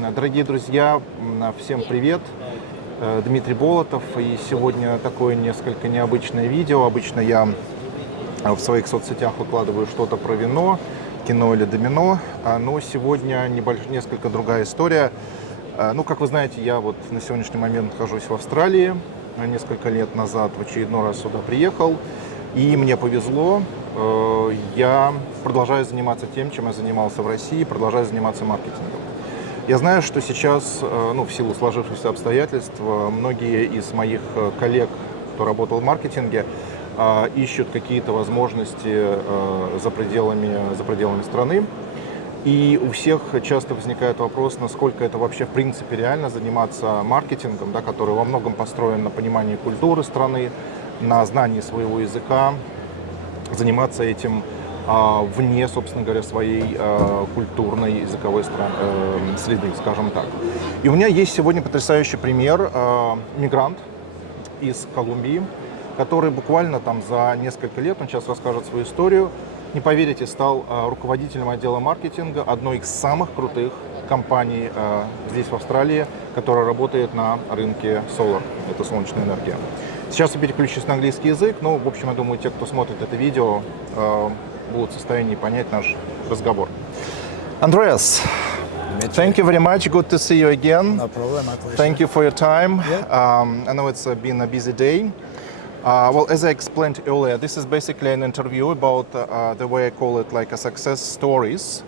Дорогие друзья, всем привет! Дмитрий Болотов, и сегодня такое несколько необычное видео. Обычно я в своих соцсетях выкладываю что-то про вино, кино или домино, но сегодня несколько другая история. Как вы знаете, я вот на сегодняшний момент нахожусь в Австралии. Несколько лет назад в очередной раз сюда приехал, и мне повезло. Я продолжаю заниматься тем, чем я занимался в России, продолжаю заниматься маркетингом. Я знаю, что сейчас, в силу сложившихся обстоятельств, многие из моих коллег, кто работал в маркетинге, ищут какие-то возможности за пределами страны. И у всех часто возникает вопрос, насколько это вообще в принципе реально заниматься маркетингом, да, который во многом построен на понимании культуры страны, на знании своего языка, заниматься этим вне, собственно говоря, своей культурной языковой среды, скажем так. И у меня есть сегодня потрясающий пример. Иммигрант из Колумбии, который буквально там за несколько лет, он сейчас расскажет свою историю, не поверите, стал руководителем отдела маркетинга одной из самых крутых компаний здесь, в Австралии, которая работает на рынке Solar, это солнечная энергия. Сейчас я переключусь на английский язык, но, в общем, я думаю, те, кто смотрит это видео, будут в состоянии понять наш разговор. Andres, thank you very much. Good to see you again. No problem, my pleasure. Thank you for your time. Yeah. I know it's been a busy day. As I explained earlier, this is basically an interview about the way I call it, like a success stories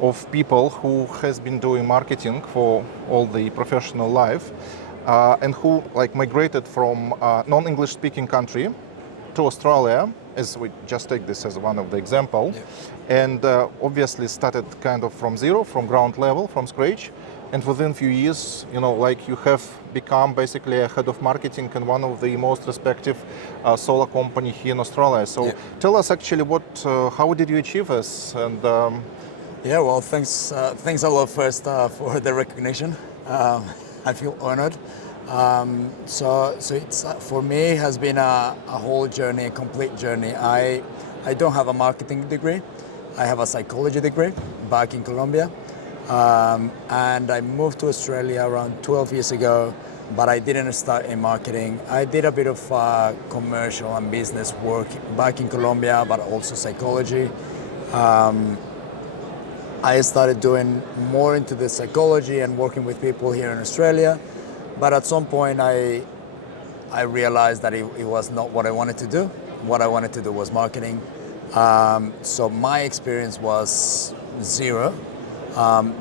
of people who has been doing marketing for all the professional life and who migrated from a non-English speaking country to Australia, as we just take this as one of the example, and obviously started kind of from zero, from ground level, from scratch. And within a few years, you have become basically a head of marketing in one of the most respected solar company here in Australia. So tell us actually how did you achieve this? And well, thanks a lot first for the recognition. I feel honored. So it's for me has been a whole journey, a complete journey. I don't have a marketing degree. I have a psychology degree back in Colombia. And I moved to Australia around 12 years ago, but I didn't start in marketing. I did a bit of commercial and business work back in Colombia, but also psychology. I started doing more into the psychology and working with people here in Australia, but at some point I realized that it was not what I wanted to do. What I wanted to do was marketing. So my experience was zero.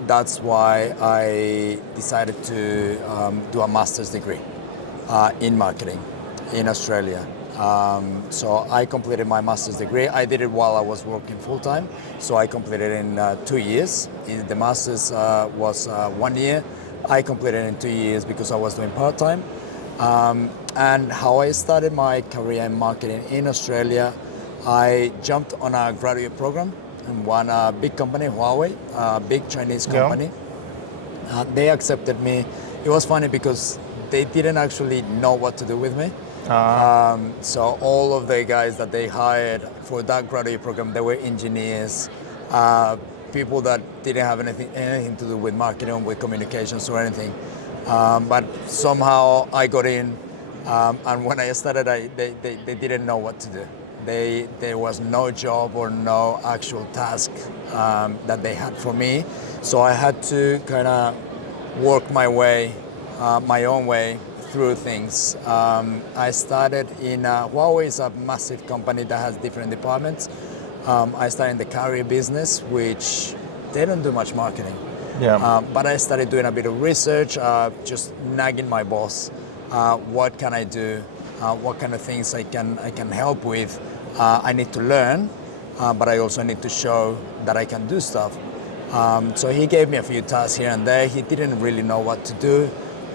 That's why I decided to do a master's degree in marketing in Australia. So I completed my master's degree. I did it while I was working full-time, so I completed it in 2 years. The master's was 1 year. I completed it in 2 years because I was doing part-time. And how I started my career in marketing in Australia, I jumped on a graduate program in one big company, Huawei, a big Chinese company. They accepted me. It was funny because they didn't actually know what to do with me. So all of the guys that they hired for that graduate program, they were engineers, people that didn't have anything to do with marketing, with communications or anything. But somehow I got in, and when I started, they didn't know what to do. There was no job or no actual task that they had for me. So I had to kind of work my way, my own way through things. I started in, Huawei is a massive company that has different departments. I started in the carrier business, which they don't do much marketing. But I started doing a bit of research, just nagging my boss. What can I do? What kind of things I can help with? I need to learn, but I also need to show that I can do stuff. So he gave me a few tasks here and there. He didn't really know what to do,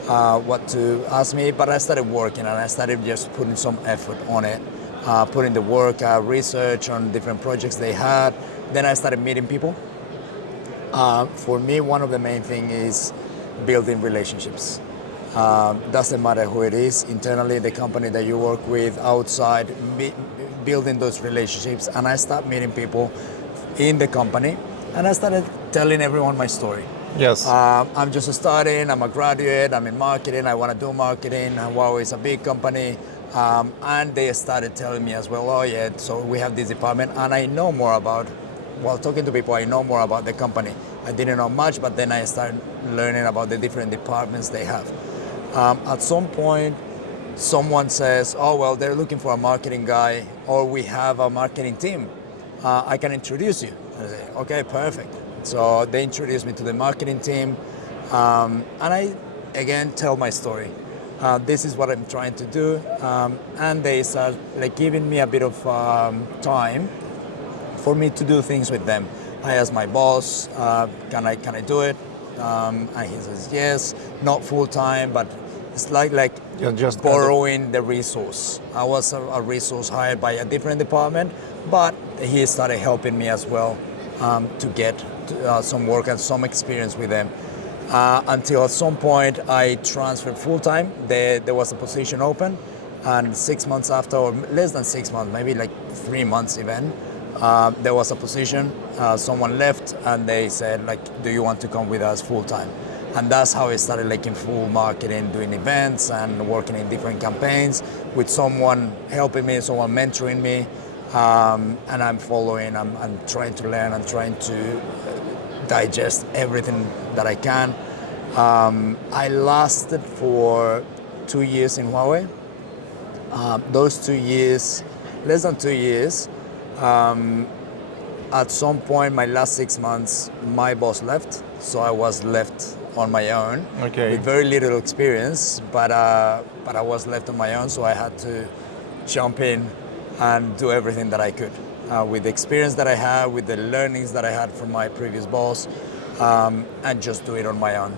what to ask me, but I started working and I started just putting some effort on it, putting the work, research on different projects they had. Then I started meeting people. For me, one of the main things is building relationships. Doesn't matter who it is, internally, the company that you work with, outside, building those relationships. And I started meeting people in the company and I started telling everyone my story. Yes. I'm just starting, I'm a graduate, I'm in marketing, I want to do marketing, and Huawei is a big company. And they started telling me as well, oh yeah, so we have this department, and I know more about, while talking to people, I know more about the company. I didn't know much, but then I started learning about the different departments they have. At some point, someone says, oh, well, they're looking for a marketing guy, or we have a marketing team. I can introduce you. I say, okay, perfect. So they introduced me to the marketing team, and I, again, tell my story. This is what I'm trying to do, and they start like giving me a bit of time for me to do things with them. I asked my boss, can I do it? And he says yes, not full time, but it's like You're just borrowing the resource. I was a resource hired by a different department, but he started helping me as well to get some work and some experience with them. Until at some point I transferred full time. There was a position open, and 6 months after, or less than 6 months, maybe like 3 months even, there was a position. Someone left, and they said, like, do you want to come with us full time? And that's how I started, like, in full marketing, doing events and working in different campaigns with someone helping me, someone mentoring me, and I'm following. I'm trying to learn. I'm trying to digest everything that I can. I lasted for 2 years in Huawei. Those 2 years, less than 2 years, at some point, my last 6 months, my boss left, so I was left on my own with very little experience, but I was left on my own, so I had to jump in and do everything that I could. With the experience that I had, with the learnings that I had from my previous boss, and just do it on my own.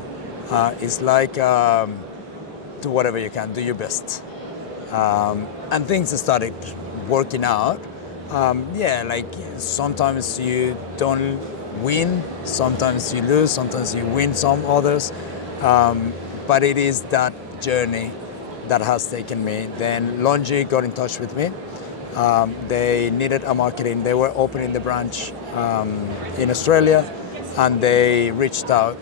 It's like do whatever you can, do your best. And things started working out. Like sometimes you don't win, sometimes you lose, sometimes you win some others. But it is that journey that has taken me. Then LONGi got in touch with me. They needed a marketing. They were opening the branch in Australia, and they reached out.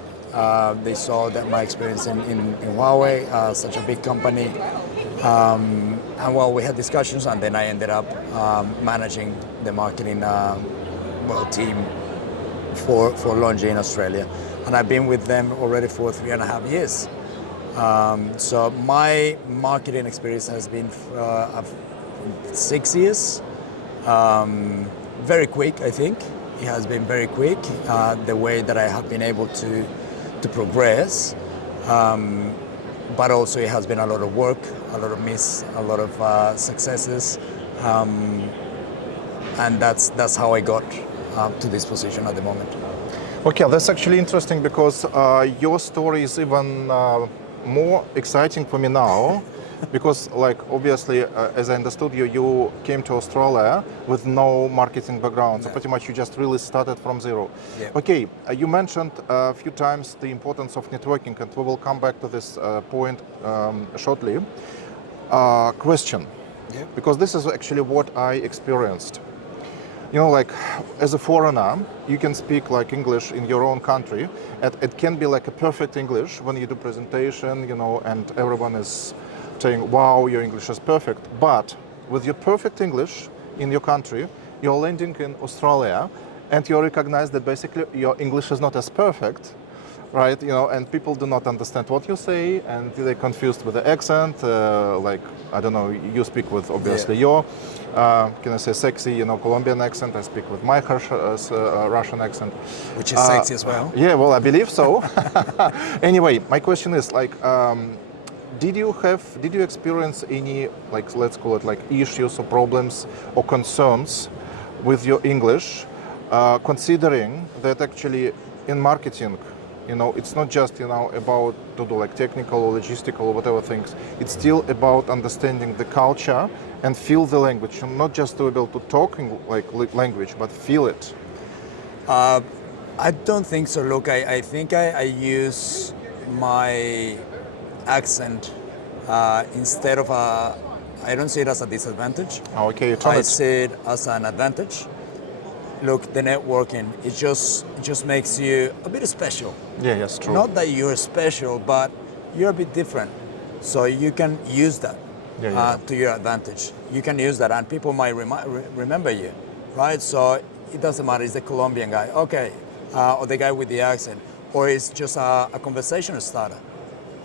They saw that my experience in Huawei, such a big company, and well, we had discussions, and then I ended up managing the marketing team for LONGi in Australia, and I've been with them already for 3.5 years. So my marketing experience has been 6 years. Very quick, I think. It has been very quick, the way that I have been able to progress. But also it has been a lot of work, a lot of a lot of successes. And that's how I got to this position at the moment. Okay, that's actually interesting because your story is even more exciting for me now. Because, like, obviously, as I understood you, you came to Australia with no marketing background, so pretty much you just really started from zero. Yeah. Okay, you mentioned a few times the importance of networking, and we will come back to this point shortly. Question, because this is actually what I experienced. You know, like, as a foreigner, you can speak like English in your own country, and it can be like a perfect English when you do presentation, you know, and everyone is saying, wow, your English is perfect. But with your perfect English in your country, you're landing in Australia, and you recognize that basically your English is not as perfect, right? You know, and people do not understand what you say, and they're confused with the accent. Like, I don't know, you speak with obviously your, can I say sexy, you know, Colombian accent. I speak with my Russian accent. Which is sexy as well. Yeah, well, I believe so. Anyway, my question is like, did you experience any, like, let's call it like issues or problems or concerns with your English, considering that actually in marketing, you know, it's not just, you know, about to do like technical or logistical or whatever things. It's still about understanding the culture and feel the language, and not just to be able to talk in like language, but feel it. I don't think so. Look, I think I use my accent instead of I don't see it as a disadvantage. Okay, I see it as an advantage. Look, the networking, it just makes you a bit special. Yeah, yes, true. Not that you're special, but you're a bit different. So you can use that to your advantage. You can use that, and people might remember you, right? So it doesn't matter, it's the Colombian guy, okay, or the guy with the accent, or it's just a conversation starter,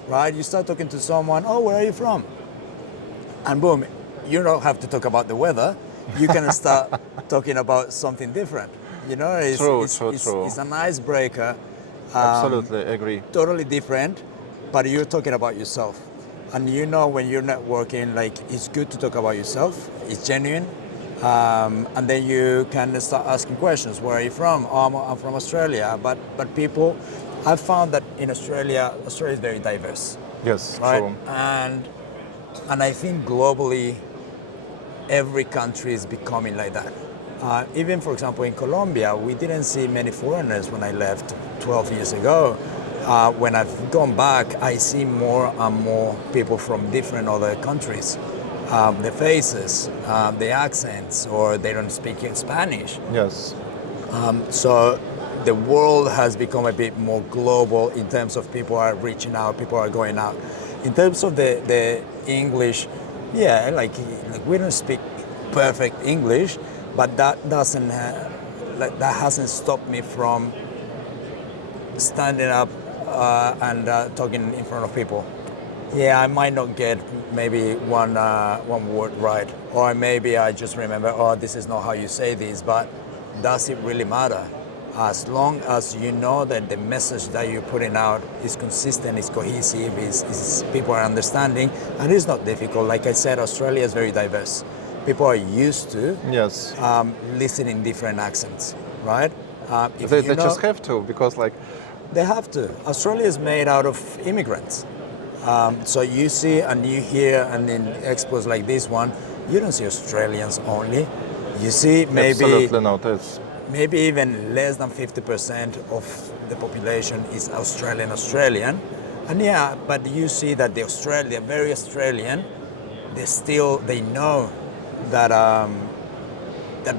right? You start talking to someone, oh, where are you from? And boom, you don't have to talk about the weather. You can start talking about something different. You know, it's true. It's an icebreaker. Absolutely, agree. Totally different, but you're talking about yourself. And you know, when you're networking, like, it's good to talk about yourself. It's genuine. And then you can start asking questions. Where are you from? Oh, I'm from Australia. But people, I've found that in Australia is very diverse. Yes, Right? true. And I think globally, every country is becoming like that. Even, for example, in Colombia, we didn't see many foreigners when I left 12 years ago. When I've gone back, I see more and more people from different other countries. The faces, the accents, or they don't speak Spanish. Yes. So the world has become a bit more global in terms of people are reaching out, people are going out. In terms of the English, yeah, like we don't speak perfect English, but that doesn't that hasn't stopped me from standing up and talking in front of people. Yeah, I might not get maybe one word right, or maybe I just remember, oh, this is not how you say this, but does it really matter? As long as you know that the message that you're putting out is consistent, is cohesive, is people are understanding, and it's not difficult. Like I said, Australia is very diverse. People are used to listening different accents, right? They just have to, because like... They have to. Australia is made out of immigrants. So you see and you hear, and in expos like this one, you don't see Australians only. You see maybe... Absolutely not. It's... maybe even less than 50% of the population is Australian. And yeah, but you see that the very Australian, they know that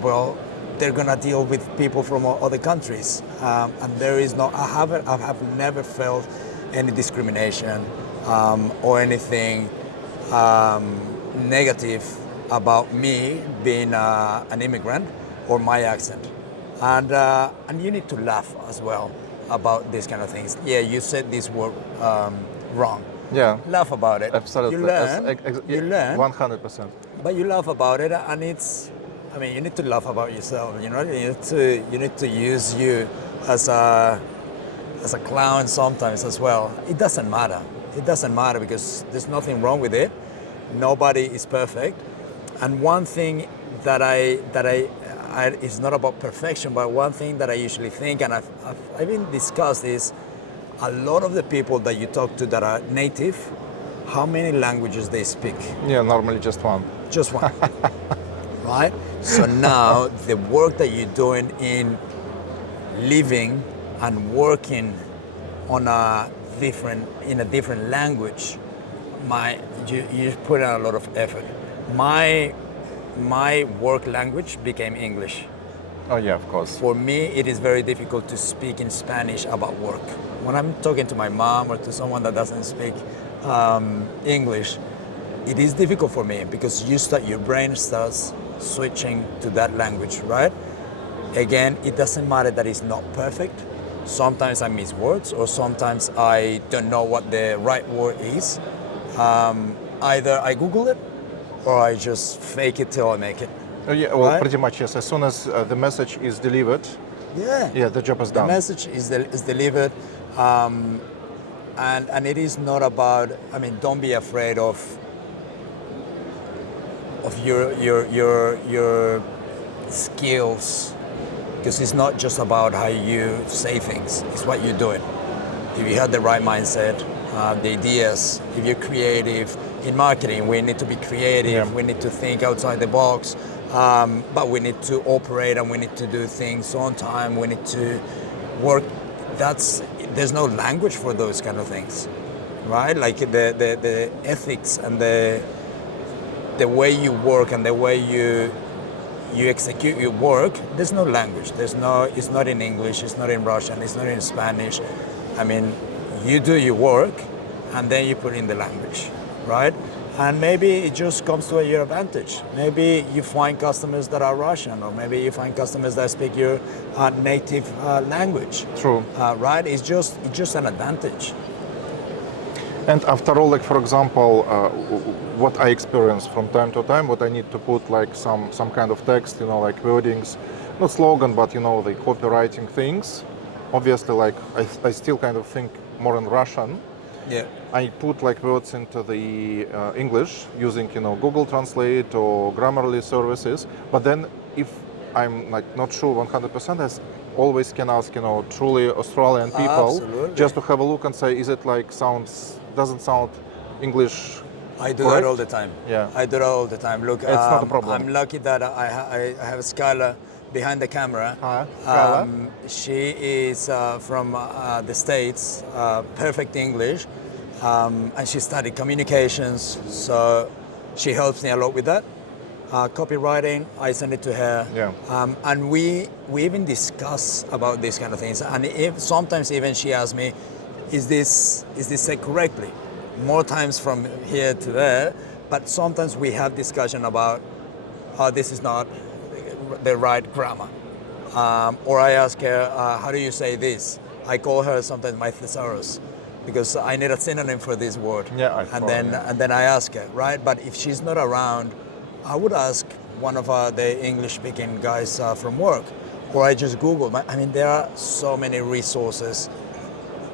well, they're gonna deal with people from other countries, and there is no. I have never felt any discrimination or anything negative about me being an immigrant or my accent, and you need to laugh as well about these kind of things. Yeah, you said this word wrong. Yeah. Laugh about it. Absolutely. You learn. 100%. But you laugh about it, and you need to laugh about yourself. You know, you need to use you as a clown sometimes as well. It doesn't matter. It doesn't matter because there's nothing wrong with it. Nobody is perfect. And one thing that I it's not about perfection, but one thing that I usually think, and I've even discussed is, a lot of the people that you talk to that are native, how many languages they speak? Yeah, normally just one. Just one. Right? So now the work that you're doing in living and working in a different language, you put in a lot of effort. My work language became English. Oh yeah, of course. For me, it is very difficult to speak in Spanish about work. When I'm talking to my mom or to someone that doesn't speak English, it is difficult for me because your brain starts switching to that language, right? Again, it doesn't matter that it's not perfect. Sometimes I miss words, or sometimes I don't know what the right word is. Either I Google it, or I just fake it till I make it. Oh, yeah, well, right? Pretty much, yes. As soon as the message is delivered, the job is done. The message is delivered, and it is not about. Don't be afraid of your skills, because it's not just about how you say things. It's what you're doing. If you have the right mindset, the ideas. If you're creative in marketing, we need to be creative. Yeah. We need to think outside the box. But we need to operate and we need to do things on time. We need to work. There's no language for those kind of things, right? Like the ethics and the way you work and the way you execute your work. There's no language. It's not in English. It's not in Russian. It's not in Spanish. I mean, you do your work and then you put in the language, right? And maybe it just comes to your advantage. Maybe you find customers that are Russian, or maybe you find customers that speak your native language. True. Right? It's just an advantage. And after all, like for example, what I experience from time to time, what I need to put like some kind of text, like wordings, not slogan, but the copywriting things. Obviously, like I still kind of think more in Russian. Yeah. I put like words into the English using Google Translate or Grammarly services. But then if I'm like not sure 100%, I always can ask truly Australian people Absolutely. just to have a look and say, is it like doesn't sound English? I do correct? that all the time. Yeah. I do that all the time. Look, It's not a problem. I'm lucky that I have Skylar behind the camera. Hi, Skylar. She is from the States, perfect English, and she studied communications, so she helps me a lot with that. Copywriting, I send it to her. Yeah. And we even discuss about these kind of things. And sometimes even she asks me, is this said correctly? More times from here to there, but sometimes we have discussion about how this is not the right grammar. Or I ask her, how do you say this? I call her sometimes my thesaurus, because I need a synonym for this word. Yeah, and then I ask her, right? But if she's not around, I would ask one of the English-speaking guys from work, or I just Google. I mean, there are so many resources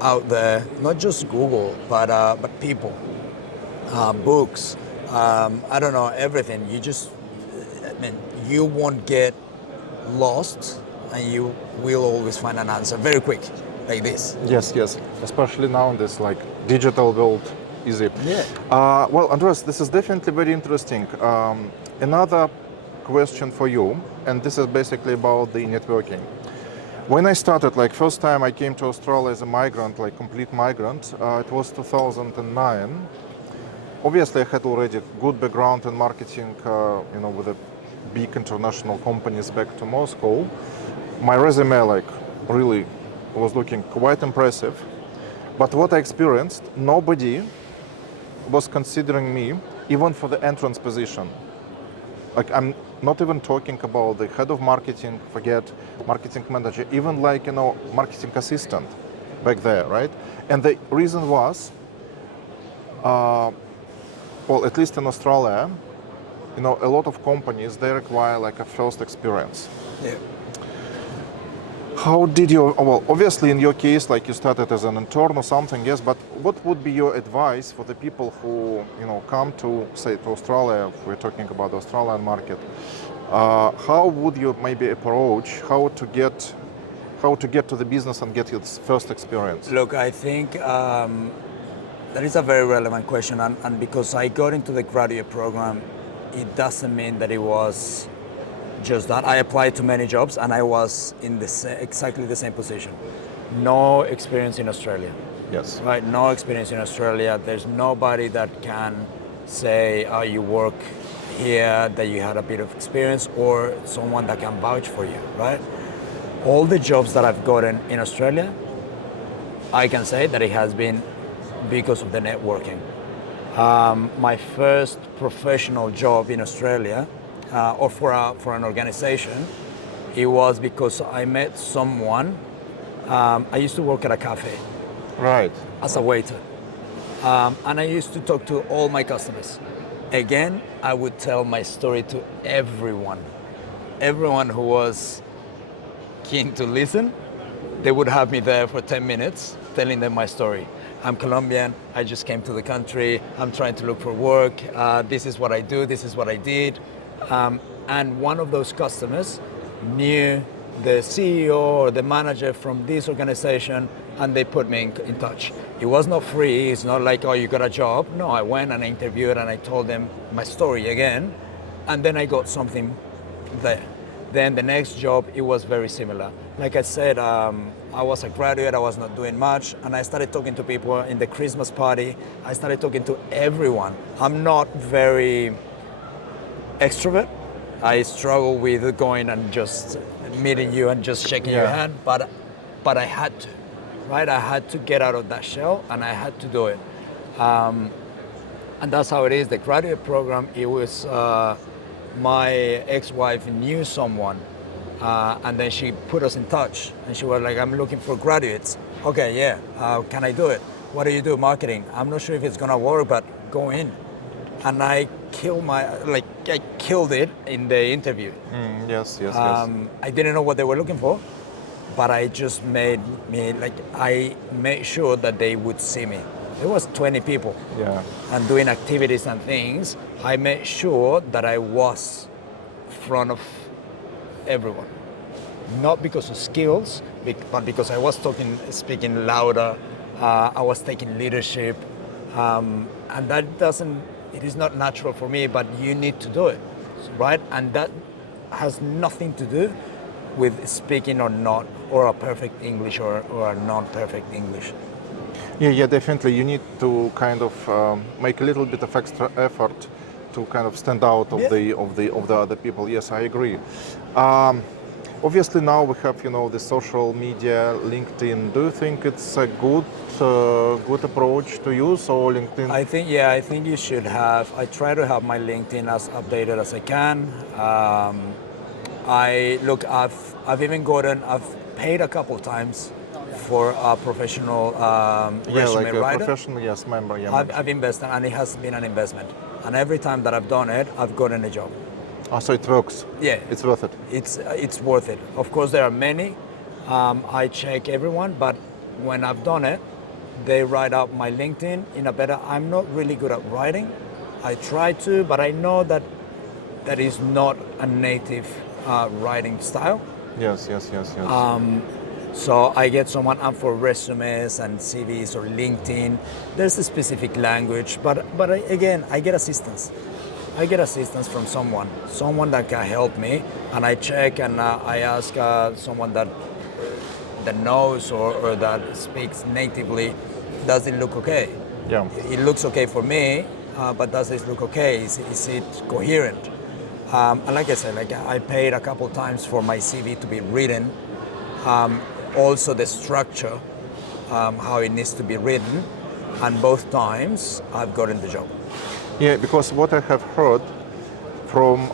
out there, not just Google, but people, books, I don't know, everything. You won't get lost, and you will always find an answer very quick, like this. Yes, especially now in this like digital world, easy. Yeah. Well, Andres, this is definitely very interesting. Another question for you, and this is basically about the networking. When I started, like first time I came to Australia as a migrant, like complete migrant, it was 2009. Obviously, I had already good background in marketing, with the big international companies back to Moscow. My resume, like, really was looking quite impressive. But what I experienced, nobody was considering me even for the entrance position. Like, I'm not even talking about the head of marketing, forget marketing manager, even like, marketing assistant back there, right? And the reason was, well, at least in Australia, a lot of companies, they require like a first experience. Yeah. How did you, well, obviously in your case, like you started as an intern or something, yes, but what would be your advice for the people who, come to, say, to Australia, if we're talking about the Australian market, how would you maybe approach how to get to the business and get your first experience? Look, I think that is a very relevant question, and because I got into the graduate program, it doesn't mean that it was just that. I applied to many jobs and I was in exactly the same position. No experience in Australia. Yes. Right, no experience in Australia. There's nobody that can say, oh, you work here, that you had a bit of experience, or someone that can vouch for you, right? All the jobs that I've gotten in Australia, I can say that it has been because of the networking. My first professional job in Australia, or for an organization, it was because I met someone. I used to work at a cafe. Right. As a waiter. And I used to talk to all my customers. Again, I would tell my story to everyone. Everyone who was keen to listen, they would have me there for 10 minutes telling them my story. I'm Colombian, I just came to the country, I'm trying to look for work, this is what I do, this is what I did. And one of those customers knew the CEO or the manager from this organization, and they put me in touch. It was not free, it's not like, oh, you got a job. No, I went and I interviewed and I told them my story again, and then I got something there. Then the next job, it was very similar. Like I said, I was a graduate, I was not doing much, and I started talking to people in the Christmas party. I started talking to everyone. I'm not very extrovert. I struggle with going and just meeting you and just shaking your hand, but I had to, right? I had to get out of that shell and I had to do it. And that's how it is. The graduate program, it was my ex-wife knew someone and then she put us in touch and she was like, I'm looking for graduates. Okay, yeah, can I do it? What do you do? Marketing. I'm not sure if it's gonna work, but go in. And I killed it in the interview. Yes. I didn't know what they were looking for, but I just I made sure that they would see me. There was 20 people. Yeah. And doing activities and things. I made sure that I was in front of everyone. Not because of skills, but because I was speaking louder. I was taking leadership. And it is not natural for me, but you need to do it, right? And that has nothing to do with speaking or not, or a perfect English or a non-perfect English. Yeah, definitely. You need to kind of make a little bit of extra effort to kind of stand out of the other people. Yes, I agree. Obviously, now we have the social media, LinkedIn. Do you think it's a good approach to use, or LinkedIn? I think you should have. I try to have my LinkedIn as updated as I can. I've paid a couple of times for a professional resume writer. Professional, yes, member. Yeah, I've invested, and it has been an investment. And every time that I've done it, I've gotten a job. So it works. Yeah, it's worth it. It's worth it. Of course, there are many. I check everyone, but when I've done it, they write out my LinkedIn in a better. I'm not really good at writing. I try to, but I know that is not a native writing style. Yes. So I get someone, and for resumes and CVs or LinkedIn, there's a specific language, but I get assistance. I get assistance from someone that can help me, and I check and I ask someone that knows or that speaks natively, does it look okay? Yeah. It looks okay for me, but does it look okay? Is it coherent? And like I said, I paid a couple times for my CV to be written. Also the structure, how it needs to be written, and both times I've gotten the job. Yeah, because what I have heard from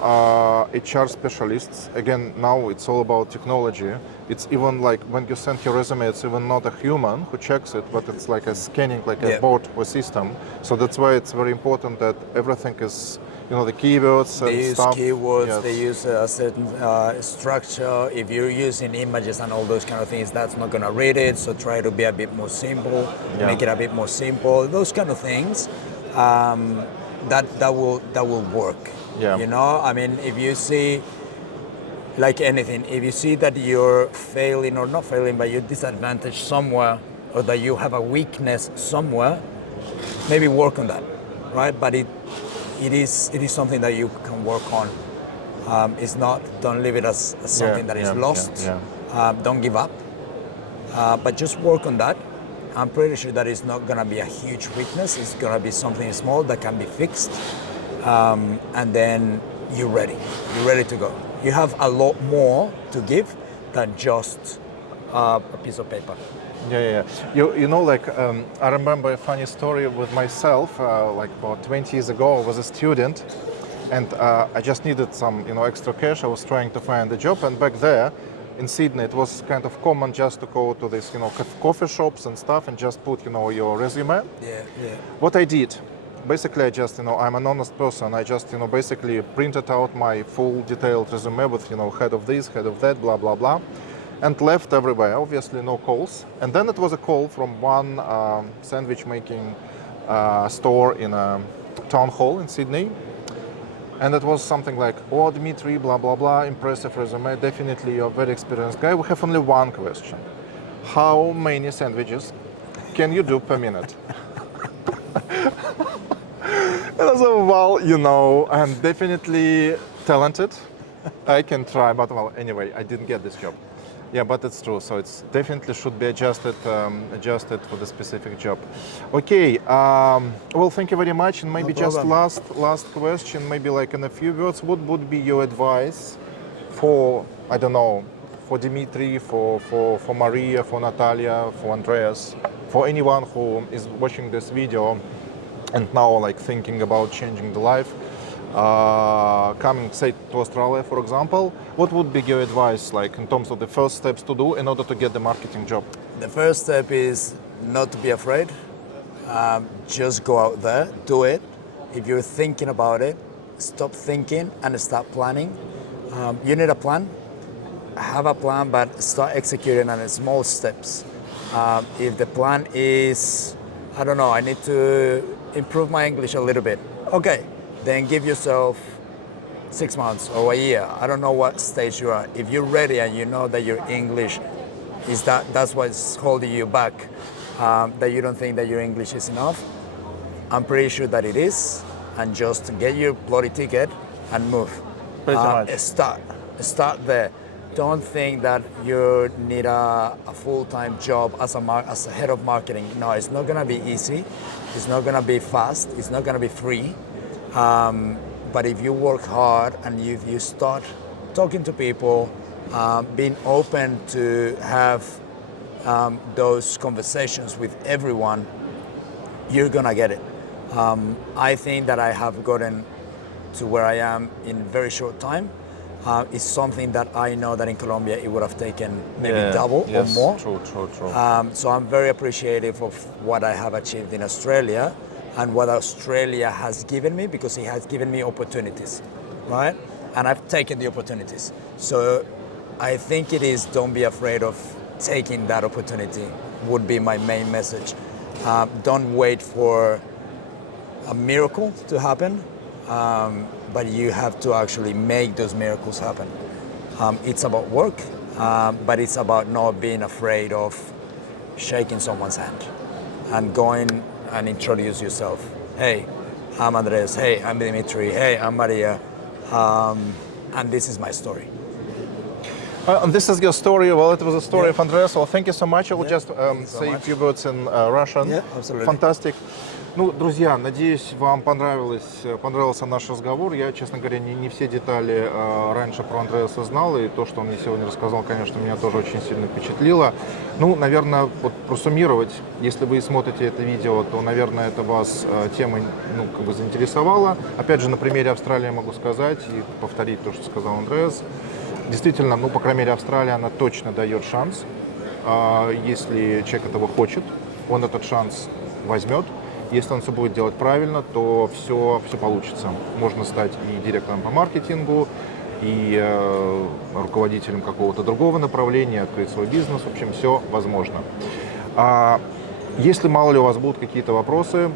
HR specialists, again, now it's all about technology. It's even like when you send your resume, it's even not a human who checks it, but it's like a scanning, like a bot or system. So that's why it's very important that everything is, the keywords and stuff. They use keywords, yes. They use a certain structure. If you're using images and all those kind of things, that's not going to read it. So try to be a bit more simple, make it a bit more simple. Those kind of things, that will work. Yeah. I mean, if you see, like anything, if you see that you're failing or not failing, but you're disadvantaged somewhere, or that you have a weakness somewhere, maybe work on that, right? But it is something that you can work on. It's not, don't leave it as something that is lost. Don't give up, but just work on that. I'm pretty sure that it's not going to be a huge weakness. It's going to be something small that can be fixed. And then you're ready. You're ready to go. You have a lot more to give than just a piece of paper. Yeah. I remember a funny story with myself. Like about 20 years ago, I was a student, and I just needed some, extra cash. I was trying to find a job, and back there in Sydney, it was kind of common just to go to this, coffee shops and stuff, and just put, your resume. Yeah. What I did, basically, I just, I'm an honest person. I just, basically printed out my full detailed resume with, head of this, head of that, blah, blah, blah, and left everywhere. Obviously, no calls. And then it was a call from one sandwich making store in a town hall in Sydney. And it was something like, oh, Dmitry, blah, blah, blah, impressive resume. Definitely, you're a very experienced guy. We have only one question. How many sandwiches can you do per minute? And I said, well, I'm definitely talented. I can try, but anyway, I didn't get this job. Yeah, but it's true. So it's definitely should be adjusted for the specific job. Okay. Well, thank you very much. And maybe just last question, maybe like in a few words, what would be your advice for, for Dmitry, for Maria, for Natalia, for Andreas, for anyone who is watching this video and now like thinking about changing the life, coming say to Australia, for example, what would be your advice like in terms of the first steps to do in order to get the marketing job? The first step is not to be afraid. Just go out there, do it. If you're thinking about it, stop thinking and start planning. You need a plan. Have a plan, but start executing on small steps. If the plan is, I don't know, I need to improve my English a little bit. Okay, then give yourself 6 months or a year. I don't know what stage you are. If you're ready and you know that your English is that's what's holding you back, that you don't think that your English is enough, I'm pretty sure that it is. And just get your bloody ticket and move. Start there. Don't think that you need a full-time job as a head of marketing. No, it's not gonna be easy. It's not gonna be fast. It's not gonna be free. But if you work hard and if you start talking to people, being open to have those conversations with everyone, you're gonna get it. I think that I have gotten to where I am in very short time. It's something that I know that in Colombia it would have taken maybe double or more. True. So I'm very appreciative of what I have achieved in Australia and what Australia has given me, because it has given me opportunities, right? And I've taken the opportunities. So I think it is, don't be afraid of taking that opportunity would be my main message. Don't wait for a miracle to happen, but you have to actually make those miracles happen. It's about work, but it's about not being afraid of shaking someone's hand and going and introduce yourself. Hey, I'm Andres. Hey, I'm Dmitry. Hey, I'm Maria. And this is my story. And this is your story. Well, it was a story of Andres. Well, thank you so much. I will just so say a much. few words in Russian. Yeah, absolutely. Fantastic. Ну, друзья, надеюсь, вам понравился наш разговор. Я, честно говоря, не все детали раньше про Андреаса знал, и то, что он мне сегодня рассказал, конечно, меня тоже очень сильно впечатлило. Ну, наверное, вот просуммировать, если вы смотрите это видео, то, наверное, это вас тема, заинтересовала. Опять же, на примере Австралии могу сказать и повторить то, что сказал Андреас. Действительно, по крайней мере, Австралия, она точно дает шанс. Если человек этого хочет, он этот шанс возьмет. Если он все будет делать правильно, то все получится. Можно стать и директором по маркетингу, и руководителем какого-то другого направления, открыть свой бизнес. В общем, все возможно. Если мало ли у вас будут какие-то вопросы,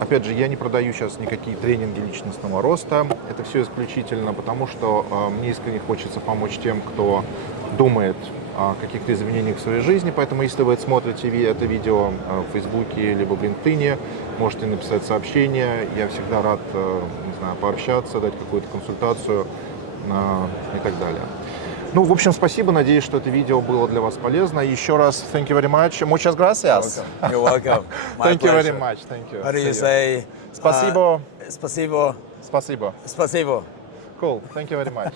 опять же, я не продаю сейчас никакие тренинги личностного роста. Это все исключительно потому, что мне искренне хочется помочь тем, кто думает о каких-то изменениях в своей жизни. Поэтому, если вы смотрите это видео в Фейсбуке либо в LinkedIn, можете написать сообщение. Я всегда рад, пообщаться, дать какую-то консультацию и так далее. Ну, в общем, спасибо. Надеюсь, что это видео было для вас полезно. Еще раз, thank you very much. Muchas gracias. You're welcome. Thank you very much. Thank you. How do you say? Спасибо. Спасибо. Спасибо. Спасибо. Cool. Thank you very much.